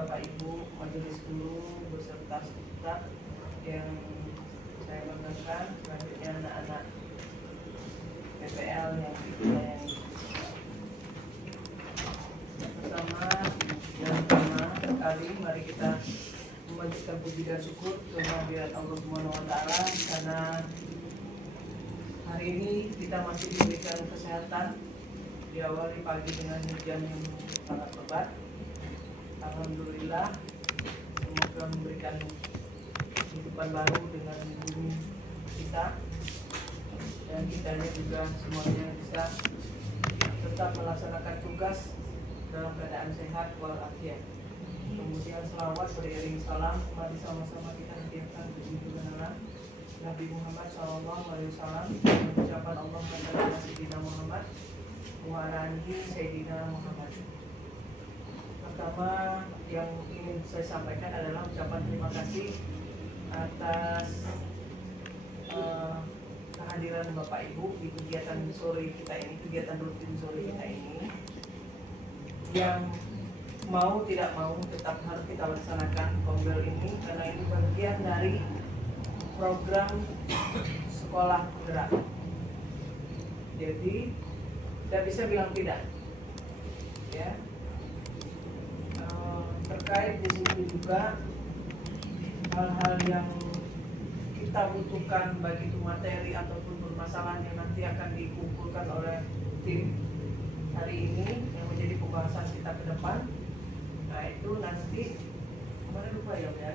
Bapak Ibu Majelis Guru beserta staf yang saya banggakan, selanjutnya anak-anak PPL yang dilayani. Bersama dan pertama kali mari kita memanjatkan puji dan syukur kehadirat Allah Subhanahu wa Ta'ala, karena hari ini kita masih diberikan kesehatan, diawali pagi dengan hujan yang sangat lebat. Alhamdulillah, semoga memberikan kehidupan baru dengan bumi kita, dan kitanya juga semuanya bisa tetap melaksanakan tugas dalam keadaan sehat walafiat. Kemudian selawat beriring salam, mari sama-sama kita hadirkan kesimpulan Nabi Muhammad SAW, ucapan Allah kepada Sayyidina Muhammad wa ala alihi Sayyidina Muhammad. Pertama yang ingin saya sampaikan adalah ucapan terima kasih atas kehadiran Bapak Ibu di kegiatan sore kita ini, kegiatan rutin sore kita ini, yang mau tidak mau tetap harus kita laksanakan kombel ini, karena ini bagian dari program sekolah gerak. Jadi tidak bisa bilang tidak, ya. Terkait di situ juga hal-hal yang kita butuhkan, baik itu materi ataupun permasalahan yang nanti akan dikumpulkan oleh tim hari ini yang menjadi pembahasan kita ke depan. Nah itu nanti kemarin lupa ya Bu ya.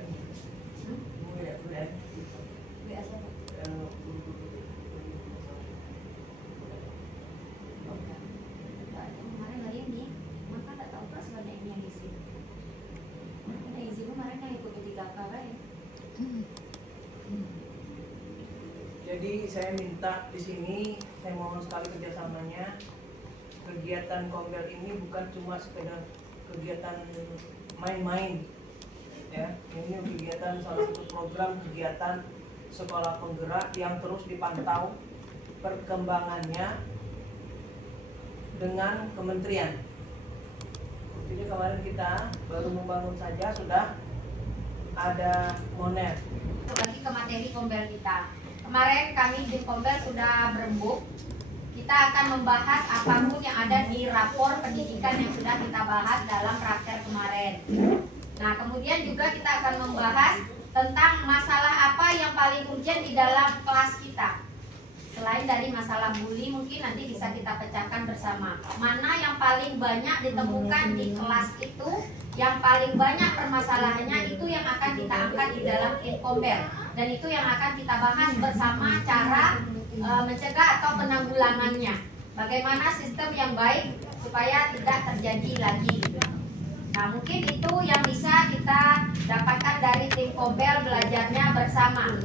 Jadi saya minta di sini, saya mohon sekali kerjasamanya. Kegiatan kombel ini bukan cuma sekedar kegiatan main-main, ya. Ini kegiatan salah satu program kegiatan sekolah penggerak yang terus dipantau perkembangannya dengan kementerian. Jadi kemarin kita baru membangun saja sudah ada monet. Lagi ke materi kombel kita. Kemarin kami di kombel sudah berembuk. Kita akan membahas apapun yang ada di rapor pendidikan yang sudah kita bahas dalam praktek kemarin. Nah, kemudian juga kita akan membahas tentang masalah apa yang paling urgent di dalam kelas kita. Selain dari masalah bully, mungkin nanti bisa kita pecahkan bersama. Mana yang paling banyak ditemukan di kelas itu, yang paling banyak permasalahannya, itu yang akan kita angkat di dalam kombel. Dan itu yang akan kita bahas bersama cara mencegah atau penanggulangannya. Bagaimana sistem yang baik supaya tidak terjadi lagi. Nah, mungkin itu yang bisa kita dapatkan dari tim kombel belajarnya bersama.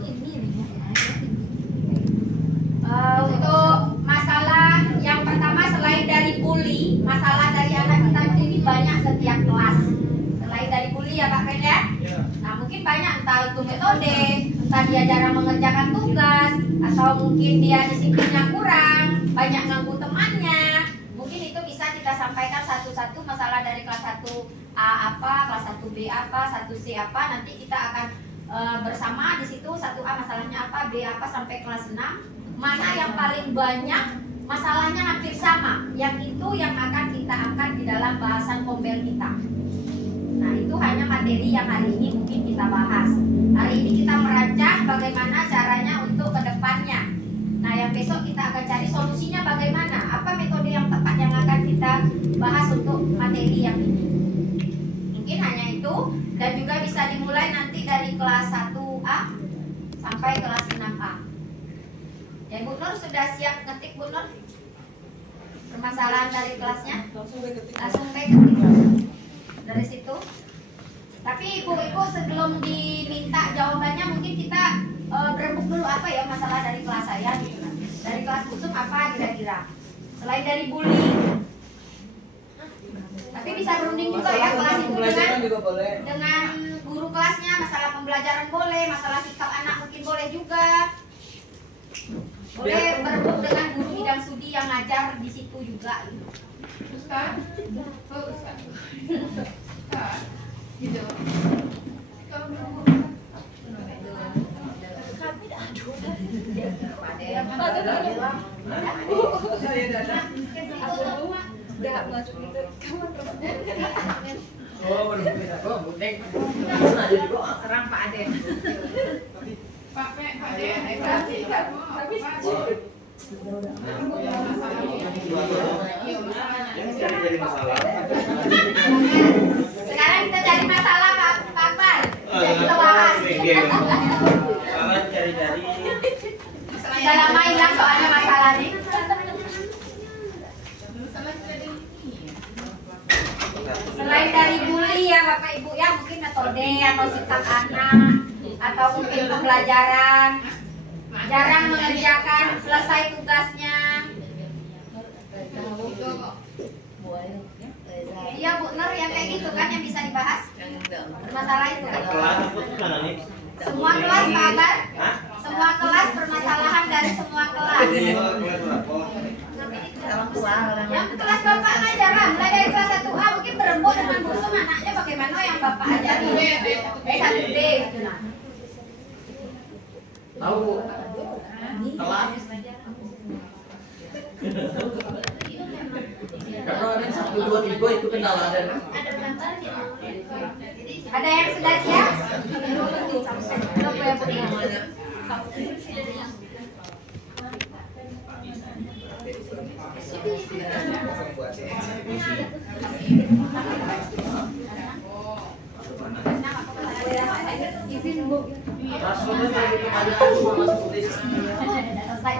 Untuk masalah yang pertama, selain dari bully, masalah dari anak kita ini banyak setiap kelas. Selain dari bully ya Pak Fen ya? Nah mungkin banyak, entah itu metode, entah dia jarang mengerjakan tugas, atau mungkin dia disiplinnya kurang, banyak ganggu temannya. Mungkin itu bisa kita sampaikan satu-satu, masalah dari kelas 1A apa, kelas 1B apa, 1C apa. Nanti kita akan bersama di situ 1A masalahnya apa, B apa, sampai kelas 6. Mana yang paling banyak masalahnya hampir sama, yang itu yang akan kita angkat di dalam bahasan kombel kita. Nah itu hanya materi yang hari ini mungkin kita bahas. Hari ini kita merancang bagaimana caranya untuk kedepannya. Nah yang besok kita akan cari solusinya bagaimana, apa metode yang tepat yang akan kita bahas untuk materi yang ini. Mungkin hanya itu, dan juga bisa dimulai nanti dari kelas 1A sampai kelas 6A. Ya Bu Nur sudah siap ngetik Bu Nur? Permasalahan dari kelasnya? Langsung ketik dari situ. Tapi ibu-ibu sebelum diminta jawabannya mungkin kita berembuk dulu apa ya masalah dari kelas saya gitu. Dari kelas khusus apa kira-kira? Selain dari bully. Tapi bisa berunding juga ya kelas itu dengan guru kelasnya, masalah pembelajaran boleh, masalah sikap anak mungkin boleh juga. Boleh berembuk dengan guru bidang studi yang ngajar di situ juga. Ustaz? Gitu. Oh, baru bisa. Oh, budek. Serang Pak Ade. Pak Ade, tapi Cari masalah. Sekarang kita cari masalah Pak Akbar. Jadi kita bahas. Salah cari-cari. Sudah lama hilang soalnya masalah nih. Selain dari bully ya Bapak Ibu ya, mungkin metode atau sikap anak atau mungkin pembelajaran, jarang mengerjakan selesai tugasnya. Iya Bu Nur, yang kayak gitu kan yang bisa dibahas. Masalah itu kan. Kelas itu mana nih? Semua kelas Pak Akbar. Semua kelas, permasalahan dari semua kelas. Yang kelas Bapak ngajar mulai dari kelas 1A mungkin berembuk dengan busung anaknya bagaimana yang Bapak ajari. 1D. Tahu telat. Karena ada 1, 2, 3 itu kendala dan Ada yang sudah siap? Belum ya Bu. rasulnya tadi kepada aku masuk tulis. Selesai.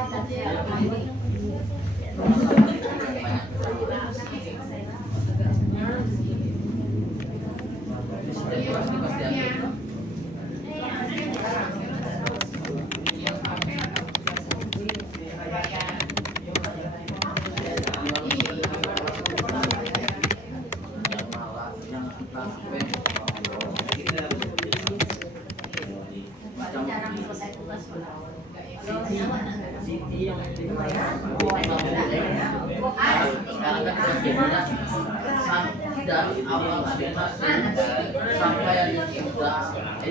Jarang selesai tugas. Siti yang dari awal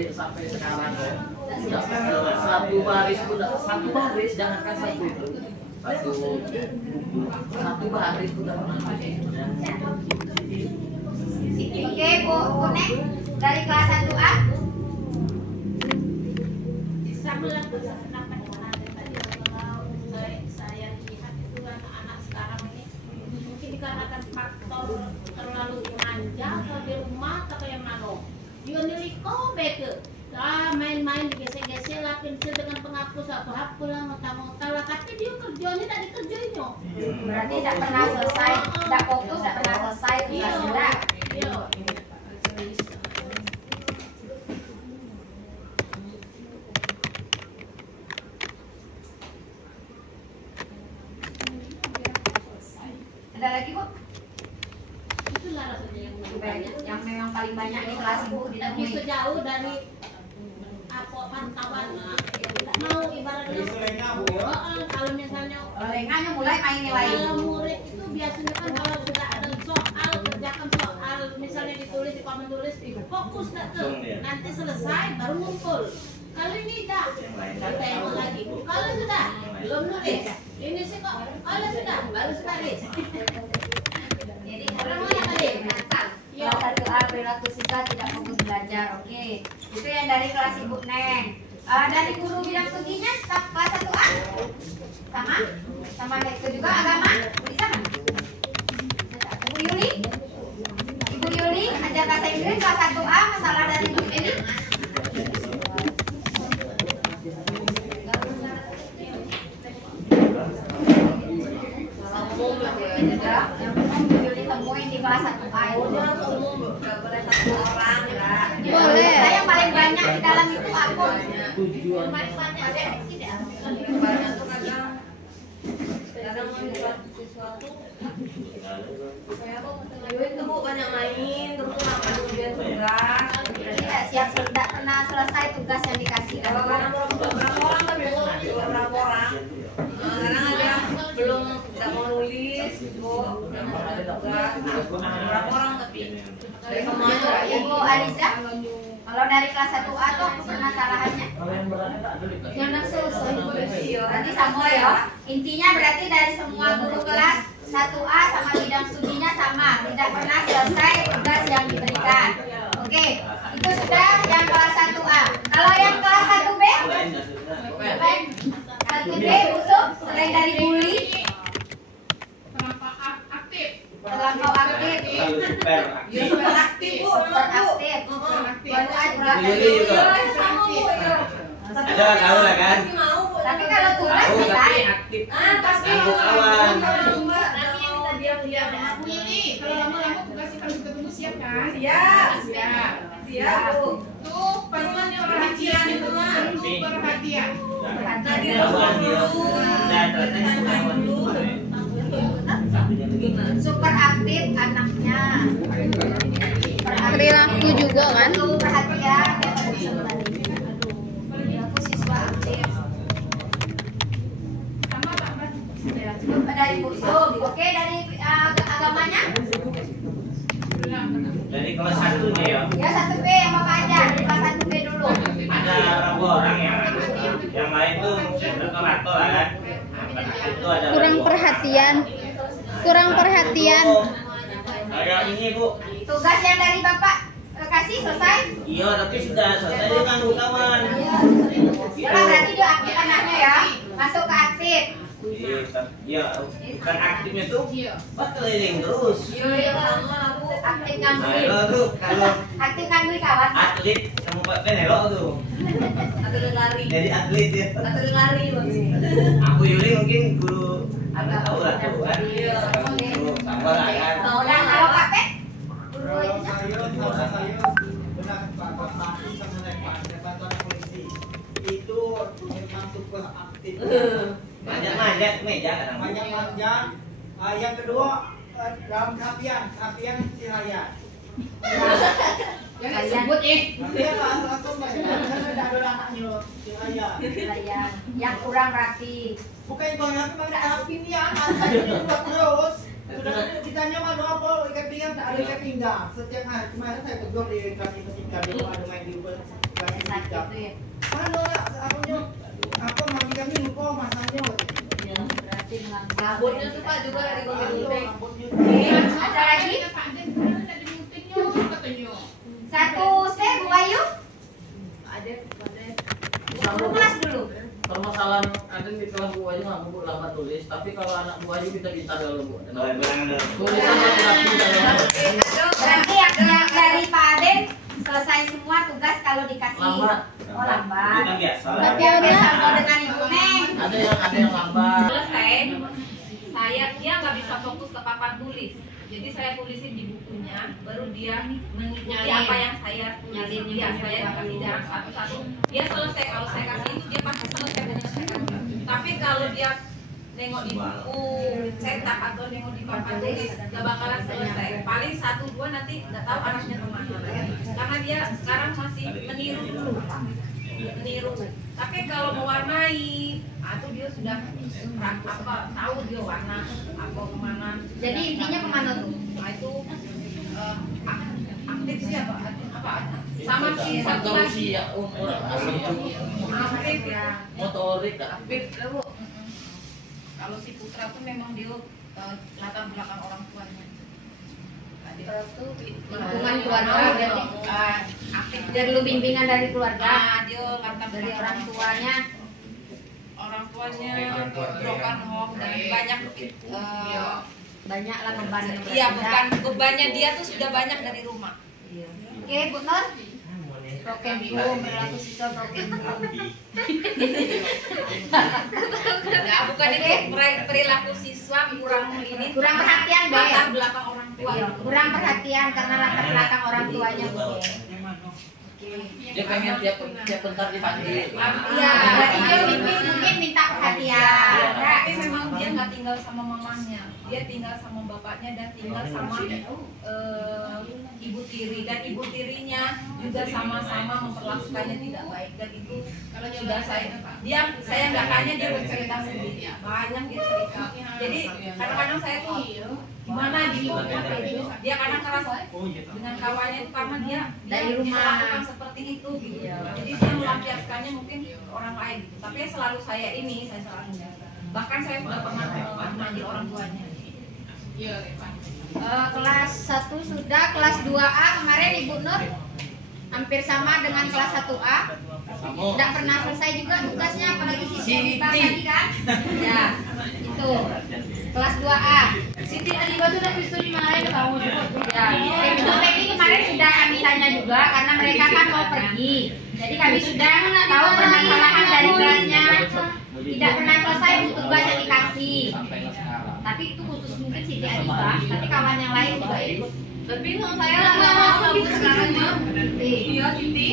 sampai sekarang sudah satu baris jangankan satu baris sudah Oke Bu Kunek dari kelas 1A. bisa melakukan apa yang ada tadi kalau saya lihat itu anak-anak sekarang ini mungkin dikarenakan faktor terlalu manja atau di rumah atau yang mana dia niliko beke main-main digesek-gesek lah pensil dengan penghapus apa hapus lah ngotang-ngotang lah tapi dia kerjanya tak dikerjainnya Berarti tidak pernah selesai, tidak fokus, tidak pernah selesai tugasnya. iya Ada lagi Bu? itulah rasanya yang lebih banyak Yang memang paling banyak di kelas Ibu tapi ditemui. sejauh dari apa pantauan tidak mau ibaratnya kalau misalnya Lengahnya mulai main nilai. kalau murid itu biasanya kan kalau sudah ada soal kerjakan soal misalnya ditulis di papan tulis fokus tak ke nanti selesai baru ngumpul kalau ini tidak kita tengok lagi kalau sudah belum nulis ini sih kok kalau sudah baru tulis Jadi orang mana tadi kelas 1A perilaku siswa tidak fokus belajar. Oke, itu yang dari kelas Ibu Neng. Dari guru bidang studinya kelas 1A sama kayak itu juga agama bisa kan? Ibu Yuli, Ibu Yuli ajar bahasa Inggris kelas 1A masalah dari Bu ini. Yang Bu Yuli temuin di kelas 1A itu. Boleh. Yang paling banyak di dalam itu aku. Paling banyak ada yang tidak. Itu Bu banyak main, terus makan kemudian tugas. Jadi tidak siap, tidak pernah selesai tugas yang dikasih. Berapa orang tapi Bu, berapa orang? Kadang ada yang belum tidak mau nulis, Bu, belum ada tugas. Berapa orang tapi dari semuanya. Ibu Aliza, kalau dari kelas 1A tuh apa permasalahannya? Kalau yang berat tak ada di kelas. Jangan selesai. Berarti sama ya. Intinya berarti dari semua guru kelas 1A sama bidang studinya sama, tidak pernah selesai tugas yang diberikan. Oke, itu sudah yang kelas 1A. Kalau yang kelas 1B, 1B Usuk, selain dari bully, terlampau aktif, Terlalu super aktif. Super aktif, Bu. super aktif, baru aja. Ada tahu lah kan? Pasti mau, Bu. Tapi kalau tugas Tahu bisa. tapi aktif. Pasti Ganggu mau. kawan. Nanti yang kita diam-diam. Kalau lama-lama tugasnya kalau ketemu siap kan? Siap. Siap. Siap, Bu. Tuh, perluan yang perhatian itu mah. Perlu perhatian. Tadi Kawan dia. Dan Super aktif anaknya. Perilaku juga kan? Perlu perhatian ya tadi sebenarnya. Perilaku siswa aktif. Sama tak Dari Usuk, oke dari agamanya? dari kelas 1 nih ya. Ya 1B yang Bapak ajar, dari kelas 1B dulu. Ada beberapa orang yang lain tuh rata-rata lah kan. Itu ada Kurang beberapa perhatian. Kurang perhatian. Kayak ini Bu. Tugas yang dari Bapak kasih selesai? Iya tapi sudah selesai dia kan kawan. Ya berarti dia aktif anaknya ya. Masuk ke aktif. Iya, bukan aktifnya tuh keliling terus. Iya, aktif Nah, ngantri. itu tuh kalau Aktif ngantri kawan. atlet kamu pakai nelok tuh. Atau lari. Jadi atlet ya. Atau lari, Bu. Aku Yuli mungkin guru agak tahu lah tuh kan. Iya. Guru sabar lah kan. Nah, kalau Pak Pet? Guru itu Saya benar Pak Bupati sama Pak Bantuan Polisi itu memang super aktif. Manjat meja kadang. Banyak manjat. Yang kedua dalam kerapian si Raya. Jangan sebut Dia langsung ada anaknya si Raya. Pelayan yang kurang rapi. Bukan banyak memang rapi nih anaknya buat terus. Sudah ditanya mana apa ikat pinggang tak ada ikat pinggang. Setiap hari kemarin saya tegur di kelas ketika dia ada main di kelas Sakit ketika. itu ya. Mana akunya apa mami kami lupa masanya. Berarti mengganggu. Rambutnya tuh Pak juga dari gunting-gunting. Ada lagi? 1C Bu Ayu? Ada. Guru kelas dulu. Permasalahan ada di kelas Bu Ayu nggak Bu lambat tulis, tapi kalau anak Bu Ayu kita minta dulu Bu. Tulisannya tidak pintar. Berarti yang dari Pak Aden selesai semua tugas kalau dikasih. Lambat. Oh lambat. Itu kan biasa. Tapi udah sama dengan Ibu Neng. Ada yang lambat. Selesai, dia nggak bisa fokus ke papan tulis. Jadi saya tulisin di bukunya, baru dia mengikuti apa yang saya tulisin. Dia saya kasih jarak satu-satu. Dia selesai, kalau saya kasih itu dia pasti selesai menyelesaikan. Tapi kalau dia nengok di buku cetak atau nengok di papan tulis, nggak bakalan selesai. Paling 1-2 nanti nggak tahu arahnya kemana. Karena dia sekarang masih meniru dulu. Meniru. Tapi kalau mewarnai, itu dia sudah tahu dia warna apa kemana. Jadi intinya kemana tuh? Nah itu aktif sih apa sama si satu lagi ya umur asli aktif ya motorik aktif Bu. Kalau si Putra tuh memang dia latar belakang orang tuanya. Lingkungan keluarga berarti Aktif perlu bimbingan dari keluarga, dia latar dari belakang orang tuanya. broken home dan banyak Banyak lah bebannya. iya bebannya dia tuh sudah banyak dari rumah. Oke, Bu Nur. Broken home, perilaku siswa broken home. Ya bukan itu perilaku siswa kurang Kurang perhatian deh. latar belakang orang tua. Iya, kurang perhatian karena latar belakang orang tuanya Bu. dia pengen tiap bentar dipanggil. Iya, berarti dia mungkin minta perhatian. Tapi memang dia nggak tinggal sama mamanya, dia tinggal sama bapaknya dan tinggal sama ibu tiri, dan ibu tirinya juga sama-sama memperlakukannya tidak baik, dan itu kalau sudah saya nggak tanya, dia bercerita sendiri, banyak dia cerita. Jadi kadang-kadang saya tuh gimana gitu, dia kadang keras dengan kawannya itu karena dia Dari rumah. melakukan seperti itu gitu. Jadi dia melampiaskannya mungkin ke orang lain gitu. Tapi selalu saya selalu bahkan saya sudah pernah manggil orang tuanya. Kelas 1 sudah, kelas 2A kemarin Ibu Nur hampir sama dengan kelas 1A. Tidak pernah selesai juga tugasnya, apalagi Siti Aliba tadi kan? Ya, itu. Kelas 2A. Siti Aliba tuh udah bisa dimarahin tahu juga. Ya, Ibu Teti kemarin sudah kami tanya juga karena mereka kan mau pergi. Jadi kami sudah tahu permasalahan dari kelasnya. Tidak pernah selesai untuk tugas yang dikasih. Tapi itu khusus mungkin Siti Aliba, tapi kawan yang lain juga ikut. Tapi saya nggak mau kamu sekarang ya. Iya, Siti.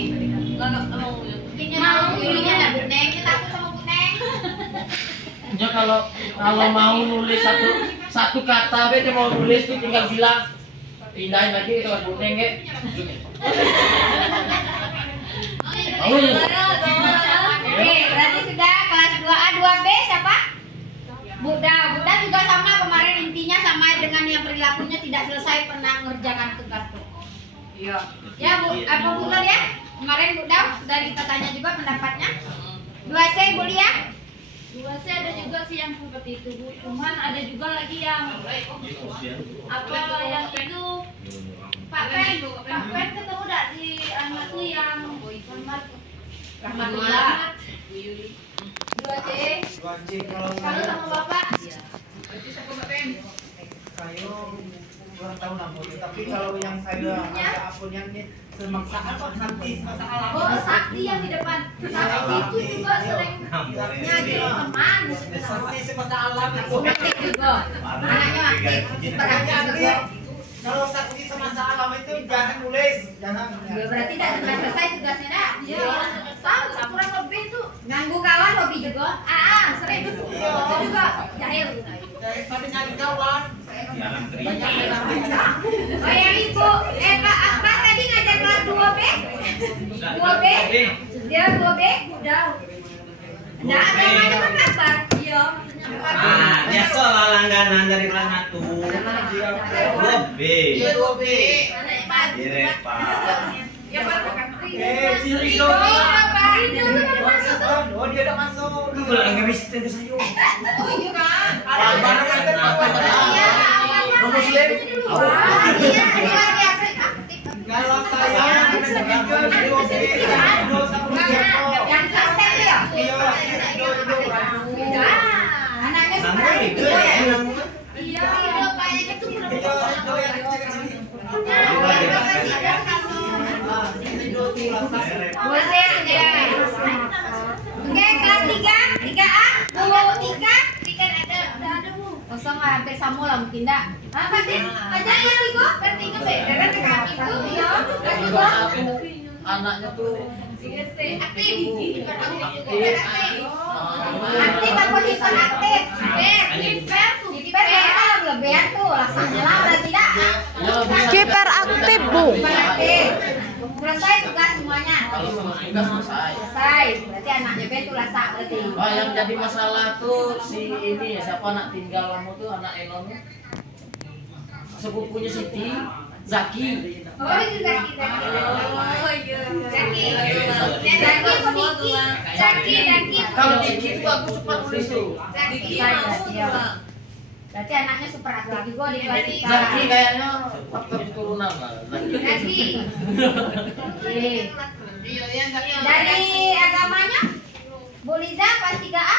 Nggak mau. Mau dirinya ada Bu Neng, kita takut sama Bu Neng. Ya kalau mau nulis satu kata, bete mau nulis tuh tinggal bilang pindahin lagi ke kelas kuning ya. Oke, berarti sudah kelas 2A, 2B siapa? Buddha juga sama kemarin, intinya sama dengan yang perilakunya tidak selesai pernah mengerjakan tugas tuh. Iya. Ya Bu, apa Bu Nur ya? Kemarin Buddha sudah kita tanya juga pendapatnya. 2C Bu Lia? 2C ada juga sih yang seperti itu Bu. Cuman ada juga lagi yang apa yang itu Pak Pen ketemu dak di anak tuh yang Rahmatullah. 2C. 2C kalau Kalau sama Bapak. saya kurang tahu namanya, tapi kalau yang saya ada akunnya ini semaksa apa Sakti semasa alam. Oh, Sakti yang di depan. Sakti itu juga sering jadi teman. Sakti semasa alam itu. Aktif juga. Anaknya aktif, super aktif juga. Kalau Sakti semasa alam itu jangan nulis, jangan. Ya berarti tidak pernah selesai tugasnya dah. Iya, tahu kurang lebih tuh. Ganggu kawan hobi juga. Sering. Itu juga jahil. Tapi nyari kawan. Oh ya Ibu, Pak Akbar tadi ngajar kelas 2B? 2B? Dia 2B? Udah. Nah, namanya Pak Akbar? Iya. Biasa lah langganan dari kelas 1. 2B. Iya 2B. Direct Pak. Ya Pak. Siri Ridho, Pak. Ridho tuh kan masuk. Oh dia udah masuk. Lu bilang nggak bisa ke saya. Oh iya kan? Ada barang yang Iya. Muslim. Iya, luar biasa aktif. Kalau saya juga di OB Yang Kristen ya? Anaknya super itu aktif. ya. Iya, Ridho kayaknya tuh Oke, kelas 3, 3A, Bu 3 ada Bu. Kosong lah, hampir sama lah mungkin dah. Fatin, aja kelas 3, kelas 3B. Karena ke kami tuh, ya. Kelas 3. Anaknya tuh Aktif. Aktif apa bisa aktif? Kiper ya, lebihan tuh, laksanya lah berarti dah. Kiper aktif, Bu. Aktif. Selesai tugas semuanya. kalau semua tugas selesai. Selesai. Berarti anaknya Ben tuh lasak berarti. Oh, yang jadi masalah tuh si ini ya, siapa anak tinggal kamu tuh, anak Elonnya sepupunya Siti, Zaki. Oh itu Zaki. Oh iya. Zaki apa Diki? Zaki. Kalau Diki tuh aku cepat nulis tuh. Zaki. Berarti anaknya super aktif juga di kelas 3. Zaki kayaknya faktor keturunan lah. Zaki. Oke. Iya, Dari agamanya Bu Liza kelas 3A?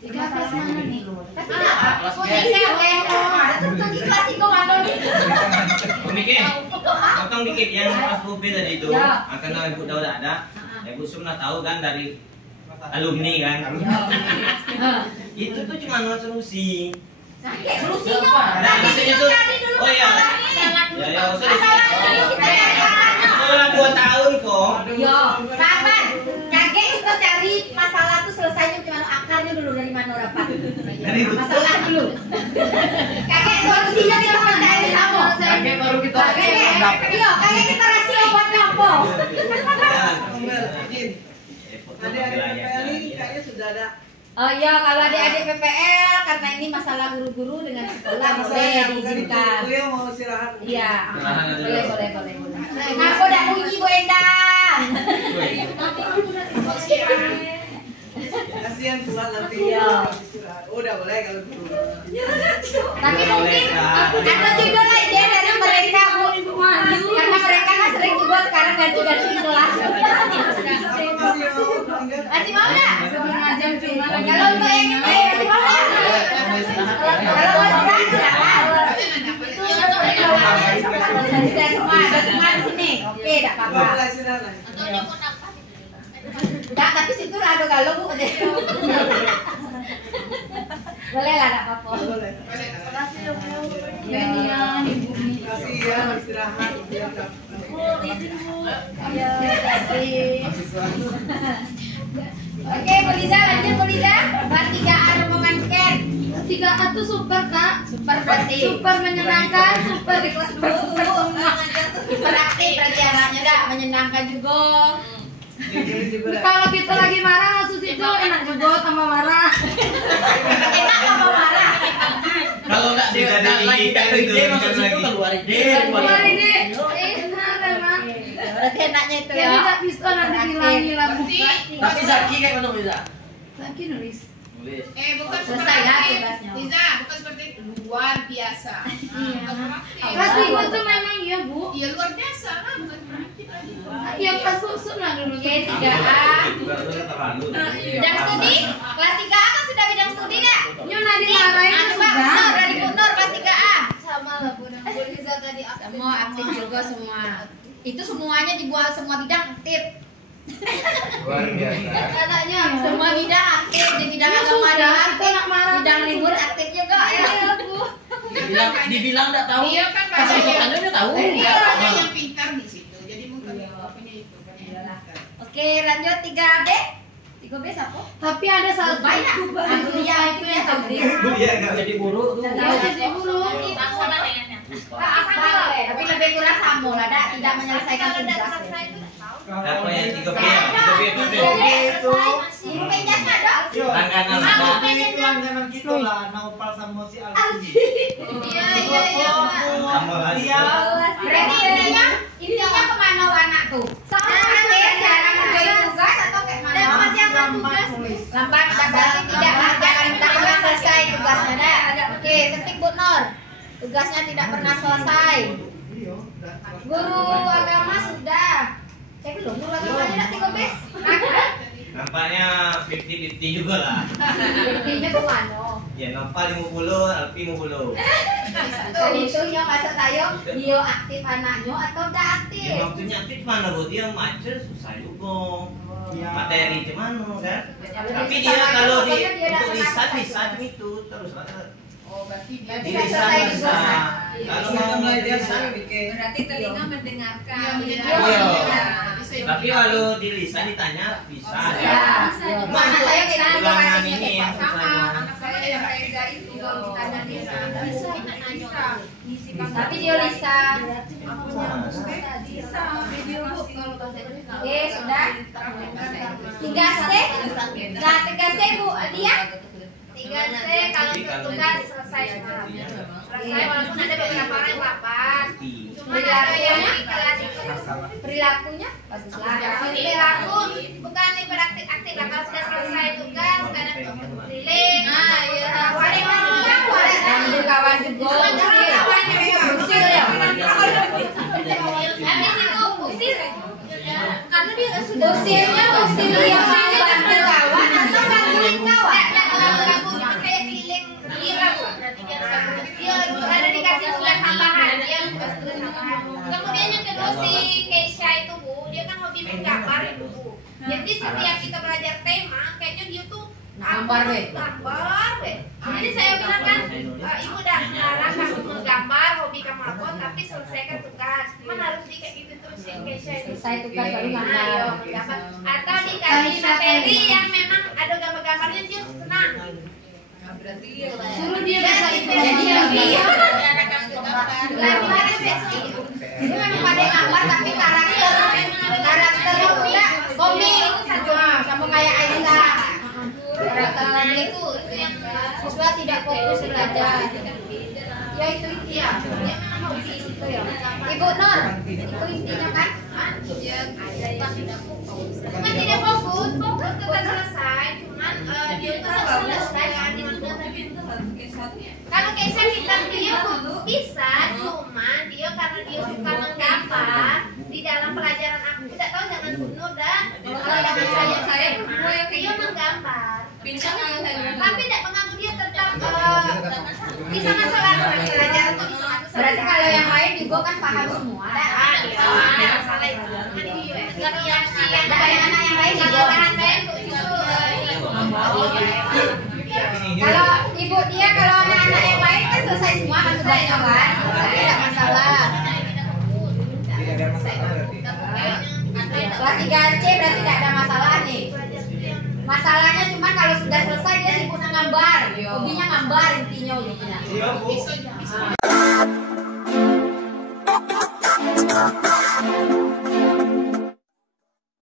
3 kelas mana nih? Kelas 3A? Kelas Oh, 3. 3 oke. Ada tuh di kelas 3 mana nih? Mikir, potong dikit yang pas UB tadi itu. Ya. Karena Ibu Daud ada, Ibu Sumna tahu kan dari alumni kan. Itu tuh cuma solusi. Solusinya Nah, solusinya tuh, oh iya. Ya, setelah 2 tahun kok. Yo, sabar. Kakek itu cari masalah tuh selesainya cuma akarnya masalahnya dulu dari mana dapat? Dari Masalah dulu. Kakek solusinya kita percaya sama. Kakek baru kita Iya, kakek kita kasih obat apa? Adik-adik PPL ini kayaknya sudah ada. Oh iya, kalau adik-adik PPL karena ini masalah guru-guru dengan sekolah boleh diizinkan. Beliau mau istirahat. Iya, boleh. Aku udah bunyi Bu Endang. Kasihan tuan nanti Iya. istirahat. Udah boleh kalau gitu. Tapi mungkin ada juga lah ide dari mereka Bu. Karena mereka kan sering juga sekarang ganti-ganti kelas. Masih mau nggak? Kalau untuk yang ini masih mau nggak? Kalau mau istirahat silakan. Sudah semua ada semua di sini. Oke, tidak apa-apa. Boleh istirahat lah. Enggak, tapi situ ada galau Bu. Boleh lah, tidak apa-apa. Boleh. Makasih ya, Bu. Gantian Ibu. Kasih ya istirahat. Biar dapat. Iya, kasih. Oke, Bu Liza, lanjut Bu Liza. Kelas 3A rombongan Ken. 3A tuh super, Kak. Super berarti. Super menyenangkan, super di kelas 2. Super aktif berarti anaknya dah menyenangkan juga. Kalau kita lagi marah, Sus itu enak juga tambah marah. Enak apa marah? Kalau nggak dia lagi kayak ide masuk situ keluar ide. Keluar ini, enak emang. Berarti enaknya itu Jadi ya. nggak bisa nanti hilang-hilang. Tapi Zaki kayak mana bisa? Lagi nulis. Nulis. Bukan Selesai seperti lah itu. tugasnya. Liza, bukan seperti itu. Luar biasa. Kelas 3 tuh memang iya, Bu. Ya luar biasa lah, bukan praktik lagi. Iya, kelas busuk lah dulu. Oke, 3A. terlalu. Bidang studi? Kelas 3A kan sudah bidang studi dah. Nyuna dimarahin Anu, sudah. Pak Nur, dari Bu Nur kelas 3A. Sama lah, Bu. Dan Bu Liza tadi aktif. Semua aktif juga semua. Itu semuanya dibuat semua bidang aktif. Luar biasa. Anaknya Semua bidang aktif di bidang Ya agama sudah, ada kita aktif, nak marah bidang dulu. libur aktif juga ya. Iya, Bu. Dibilang nggak tahu. Iya kan Pas banyak ikutannya udah tahu. Iya, banyak yang pintar di situ. Jadi mungkin punya itu kan. Oke, lanjut 3B. 3B siapa? Tapi ada satu Banyak. Anu ya itu ya tadi. Dia nggak Jadi buruk tuh. Dia jadi guru. Tapi lebih kurang sama lah, Dak. Tidak menyelesaikan tugas. apa yang 3B ya? 3B itu Itu. Ibu Penjas ada. langganan Nah, ada. ini langganan kita lah, Naupal sama si Alfi. Iya. Tambah lagi. Dia. Berarti intinya kemana anak tuh? Sama jarang ngerjain tugas atau kayak mana? Masih akan tugas. Lambat, berarti tidak mengerjakan tugas selesai tugasnya. Dah. Oke, ketik Bu Nur. Tugasnya tidak pernah selesai. Guru agama sudah. Saya belum guru agamanya tidak 3B. Nampaknya 50-50 juga lah. Intinya kemana? Ya Nopal 50, Alfi 50. Dan itu yang maksud saya, dia aktif anaknya atau tidak aktif? Ya maksudnya aktif mana bu? Dia macet susah juga. Materi gimana kan? Tapi dia kalau di untuk lisan itu terus banget. Oh, berarti dia Di Tidak lisan selesai bisa. juga. Kalau mau belajar lisan Berarti telinga mendengarkan. Iya. Tapi kalau di lisan ditanya bisa ya. Ya, mana saya kira Ulangan lokasinya ini yang Sama susah. anak saya yang Reza itu kalau ditanya bisa, bisa. Ngisi Tapi dia lisan. bisa video bu kalau Oke, sudah. 3C. Nah, 3C Bu Adia. 3C kalau untuk tugas selesai semua. Selesai walaupun ada beberapa orang yang lapar. Perilakunya bagus lah. Perilaku bukan beraktif-aktif lah. Kalau sudah selesai tugas kadang keliling. Kawan juga. Usil ya. Habis itu usil. Karena dia sudah usilnya usil yang bantu kawan atau bantuin kawan. Kayak keliling dia ada dikasih tugas tambahan dia tugas tambahan. Kemudian yang kedua si Keisha itu Bu, dia kan hobi menggambar itu Bu. Jadi setiap kita belajar tema, kayaknya dia tuh gambar weh. Jadi saya bilang kan, ibu udah melarang kamu menggambar, hobi kamu apa, tapi selesaikan tugas. Cuman harus di kayak gitu terus si Keisha itu. Selesai tugas baru gambar. Atau dikasih materi yang memang ada gambar-gambarnya dia senang. Suruh dia bisa ikut jadi lebih. Ini memang pada gambar tapi karakter udah komik sama kayak Aisyah. Karakter itu siswa tidak fokus belajar. Ya itu ya. Itu ya. Ibu Nur, itu intinya kan? Bukan tidak fokus tetap selesai, cuman dia itu selesai kalau Keisha bilang dia bisa, cuman dia karena dia suka menggambar di dalam pelajaran aku tidak tahu jangan bunuh dah. Kalau saya dia menggambar. Tapi tidak mengganggu dia tetap bisa masuk pelajaran itu bisa masuk. Berarti kalau yang lain juga kan paham semua. Masalah itu. Yang anak yang lain juga paham Kalau ibu dia kalau anak-anak yang lain kan selesai semua kan tugasnya kan, tidak masalah. Kelas 3C berarti tidak ada masalah nih. Masalahnya cuma kalau sudah selesai dia sibuk gambar, hobinya gambar intinya.